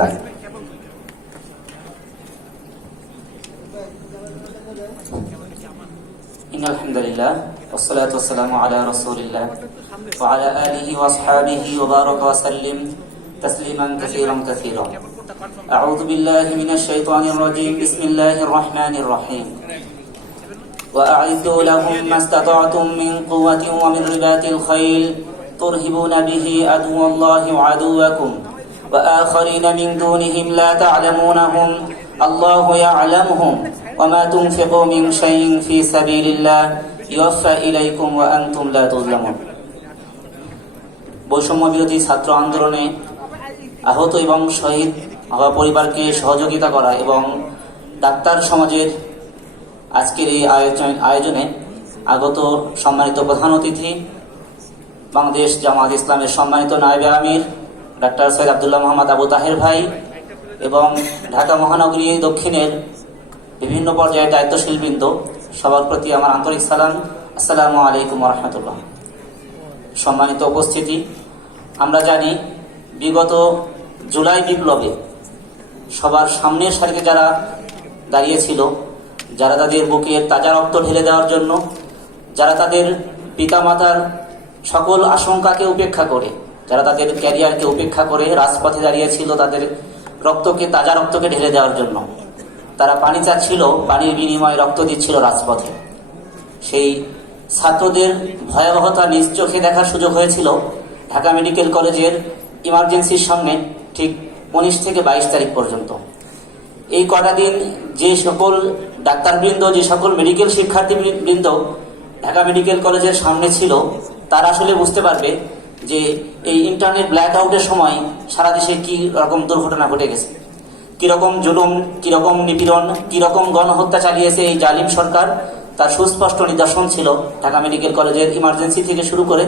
আলহামদুলিল্লাহ। ইন্নাল হামদুলিল্লাহ ওয়াসসালাতু ওয়াসসালামু আলা রাসূলিল্লাহ ওয়া আলা আলিহি ওয়া আসহাবিহি ওয়া বারাকা ওয়া সাল্লিম তাসলিমান কাসীরান। আউযু বিল্লাহি মিনাশ শাইতানির রাজীম। বিসমিল্লাহির রাহমানির রাহিম। وأعدوا لهم ما استطعتم من قوة ومن رباط الخيل ترهبون به عدو الله وعدوكم وآخرين من دونهم لا تعلمونهم الله يعلمهم وما تنفقوا من شيء في سبيل الله يوفى إليكم وأنتم لا تظلمون। বৈষম্য বিরোধী ছাত্র আন্দোলনে আহত এবং শহীদ হওয়া পরিবারকে সহযোগিতা করা এবং ডাক্তার সমাজের আজকের এই আয়োজনে আগত সম্মানিত প্রধান অতিথি বাংলাদেশ জামায়াত ইসলামের সম্মানিত নায়েবে আমির ডাক্তার সৈয়দ আব্দুল্লাহ মোহাম্মদ আবু তাহের ভাই এবং ঢাকা মহানগরী দক্ষিণের বিভিন্ন পর্যায়ের দায়িত্বশীল বৃন্দ, সবার প্রতি আমার আন্তরিক সালাম। আসসালামু আলাইকুম ওয়া রাহমাতুল্লাহ। সম্মানিত উপস্থিতি, আমরা জানি বিগত জুলাই বিপ্লবে সবার সামনের সারিতে যারা দাঁড়িয়েছিল, যারা তাদের বুকের তাজা রক্ত ঢেলে দেওয়ার জন্য, যারা তাদের পিতামাতার সকল আশঙ্কাকে উপেক্ষা করে, যারা তাদের ক্যারিয়ারকে উপেক্ষা করে রাজপথে দাঁড়িয়েছিল তাদের রক্তকে, তাজা রক্তকে ঢেলে দেওয়ার জন্য, তারা পানি চাচ্ছিল, পানির বিনিময়ে রক্ত দিচ্ছিল রাজপথে। সেই ছাত্রদের ভয়াবহতা নিজ চোখে দেখার সুযোগ হয়েছিল ঢাকা মেডিকেল কলেজের ইমার্জেন্সির সামনে ঠিক 19 থেকে 22 তারিখ পর্যন্ত। এই কটা দিন যে সকল ডাক্তারবৃন্দ, যে সকল মেডিকেল শিক্ষার্থীবৃন্দ ঢাকা মেডিকেল কলেজের সামনে ছিল, তারা আসলে বুঝতে পারবে যে এই ইন্টারনেট ব্ল্যাক আউটের সময় সারা দেশে কি রকম দুর্ঘটনা ঘটে গেছে, কিরকম জুলুম, কিরকম নিপীড়ন, কিরকম গণহত্যা চালিয়েছে এই জালিম সরকার। তার সুস্পষ্ট নিদর্শন ছিল ঢাকা মেডিকেল কলেজের ইমার্জেন্সি থেকে শুরু করে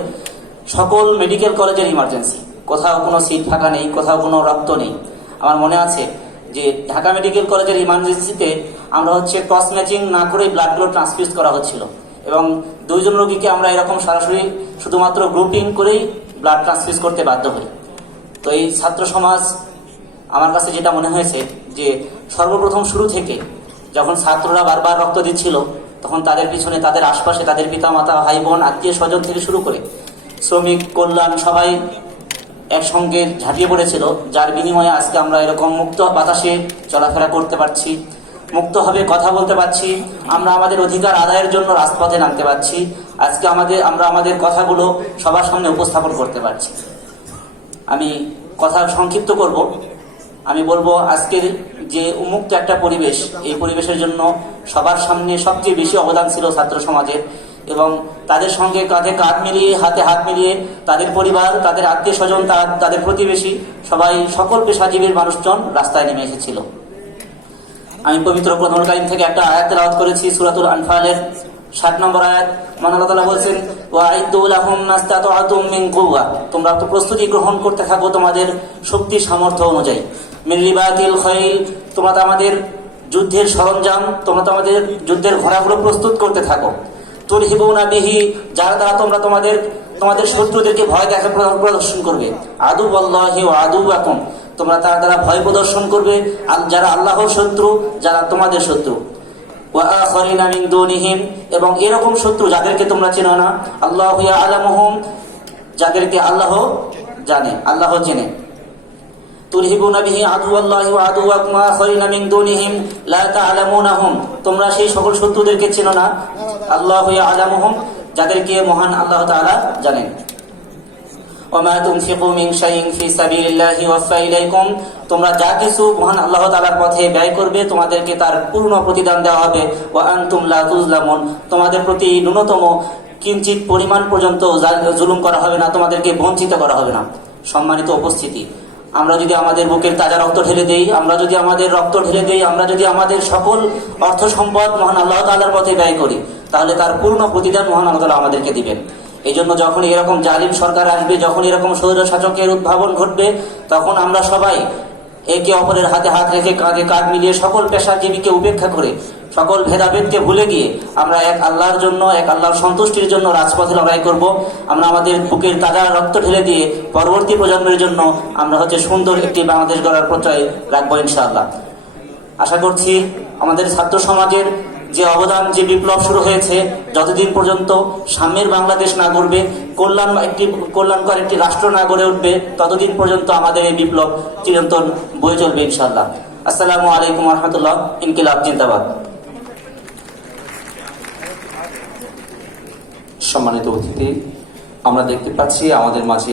সকল মেডিকেল কলেজের ইমার্জেন্সি। কোথাও কোনো সিট ফাঁকা নেই, কোথাও কোনো রক্ত নেই। আমার মনে আছে যে ঢাকা মেডিকেল কলেজের ইমার্জেন্সিতে আমরা ক্রস ম্যাচিং না করে ব্লাডগুলো ট্রান্সফিউজ করা হচ্ছিল এবং 2 জন রোগীকে আমরা এরকম সরাসরি শুধুমাত্র গ্রুপিং করেই ব্লাড ট্রান্সফিউজ করতে বাধ্য হই। তো এই ছাত্র সমাজ, আমার কাছে যেটা মনে হয়েছে যে সর্বপ্রথম শুরু থেকে যখন ছাত্ররা বারবার রক্ত দিচ্ছিল, তখন তাদের পিছনে, তাদের আশপাশে তাদের পিতামাতা, ভাই বোন, আত্মীয় স্বজন থেকে শুরু করে শ্রমিক কল্যাণ সবাই একসঙ্গে ঝাঁপিয়ে পড়েছিল, যার বিনিময়ে আজকে আমরা এরকম মুক্ত বাতাসে চলাফেরা করতে পারছি, মুক্তভাবে কথা বলতে পারছি, আমরা আমাদের অধিকার আদায়ের জন্য রাজপথে নামতে পারছি। আজকে আমরা আমাদের কথাগুলো সবার সামনে উপস্থাপন করতে পারছি। আমি কথা সংক্ষিপ্ত করব। আমি বলবো আজকের যে উন্মুক্ত একটা পরিবেশ, এই পরিবেশের জন্য সবার সামনে সবচেয়ে বেশি অবদান ছিল ছাত্র সমাজের এবং তাদের সঙ্গে কাঁধে কাঁধ মিলিয়ে, হাতে হাত মিলিয়ে তাদের পরিবার, তাদের আত্মীয় স্বজন, তাদের প্রতিবেশী সবাই, সকল পেশাজীবীর মানুষজন রাস্তায় নেমে এসেছিল। আমি পবিত্র কোরআনুল কারীম থেকে একটা আয়াত তেলাওয়াত করেছি, সূরাতুল আনফালের 7 নম্বর আয়াত। মহান আল্লাহ তাআলা বলেছেন, ওয়াইদু লাহুম মাস্তাতাআতুম মিন কুওয়া, তোমরা তো প্রস্তুতি গ্রহণ করতে থাকো তোমাদের শক্তি সামর্থ্য অনুযায়ী। মিন রিবাতিল খাইল, তোমরা তো আমাদের যুদ্ধের সরঞ্জাম, তোমরা তো আমাদের যুদ্ধের ঘোড়াগুলো প্রস্তুত করতে থাকো। তুরহিবুনা বিহি, যার দ্বারা তোমরা তোমাদের শত্রুদেরকে ভয় দেখা প্রদর্শন করবে। আদুওয়াল্লাহি ওয়া আদুওয়াকুম, তোমরা তার দ্বারা ভয় প্রদর্শন করবে যারা আল্লাহর শত্রু, যারা তোমাদের শত্রু। ওয়া আখারিনা মিন দুনিহিম, এবং এরকম শত্রু যাদেরকে তোমরা চেনো না। আল্লাহু ইয়ালামুহুম, যাদেরকে আল্লাহ জানে, আল্লাহ চেনে। তুরহিবুনা বিহি আদুওয়াল্লাহি ওয়া আদুওয়াকুম ওয়া আখারিনা মিন দুনিহিম লা তা'লামুনাহুম, তোমরা সেই সকল শত্রুদেরকে চেনো না। আল্লাহু ইয়ালামুহুম, যাদেরকে মহান আল্লাহ তাআলা জানেন। ওমা তুনফিকু মিন শাইইন ফি সাবিলিল্লাহি ওয়াফা ইলাইকুম, তোমরা যা কিছু মহান আল্লাহ তাআলার পথে ব্যয় করবে তোমাদেরকে তার পূর্ণ প্রতিদান দেওয়া হবে। ওয়া আনতুম লা তুজলামুন, তোমাদের প্রতি ন্যূনতম কিঞ্চিত পরিমাণ পর্যন্ত জুলুম করা হবে না, তোমাদেরকে বঞ্চিত করা হবে না। সম্মানিত উপস্থিতি, আমরা যদি আমাদের বুকের তাজা রক্ত ঢেলে দেই, আমরা যদি আমাদের রক্ত ঢেলে দেই, আমরা যদি আমাদের সকল অর্থ সম্পদ মহান আল্লাহ তাআলার পথে ব্যয় করি, তাহলে তার পূর্ণ প্রতিদান মহান আল্লাহ তাআলা আমাদেরকে দিবেন। এই জন্য যখন এরকম জালিম সরকার আসবে, যখন এরকম স্বৈর শাসকের উদ্ভাবন ঘটবে, তখন আমরা সবাই একে অপরের হাতে হাত রেখে, কাঁধে কাঁধ মিলিয়ে, সকল পেশাজীবীকে উপেক্ষা করে সকল ভেদাভেদকে ভুলে গিয়ে আমরা এক আল্লাহর জন্য, এক আল্লাহর সন্তুষ্টির জন্য রাজপথে লড়াই করব। আমরা আমাদের বুকের তাজা রক্ত ঢেলে দিয়ে পরবর্তী প্রজন্মের জন্য আমরা সুন্দর একটি বাংলাদেশ গড়ার প্রত্যয় রাখবো ইনশাআল্লাহ। আশা করছি আমাদের ছাত্র সমাজের যে অবদান, যে বিপ্লব শুরু হয়েছে, যতদিন পর্যন্ত সাম্যের বাংলাদেশ না গড়বে, কল্যাণকর একটি রাষ্ট্র না গড়ে উঠবে, ততদিন পর্যন্ত আমাদের এই বিপ্লব চিরন্তন বয়ে চলবে ইনশাআল্লাহ। আসসালামু আলাইকুম ওয়া রাহমাতুল্লাহ। ইনকিলাব জিন্দাবাদ। সম্মানিত অতিথি, আমরা দেখতে পাচ্ছি আমাদের মাঝে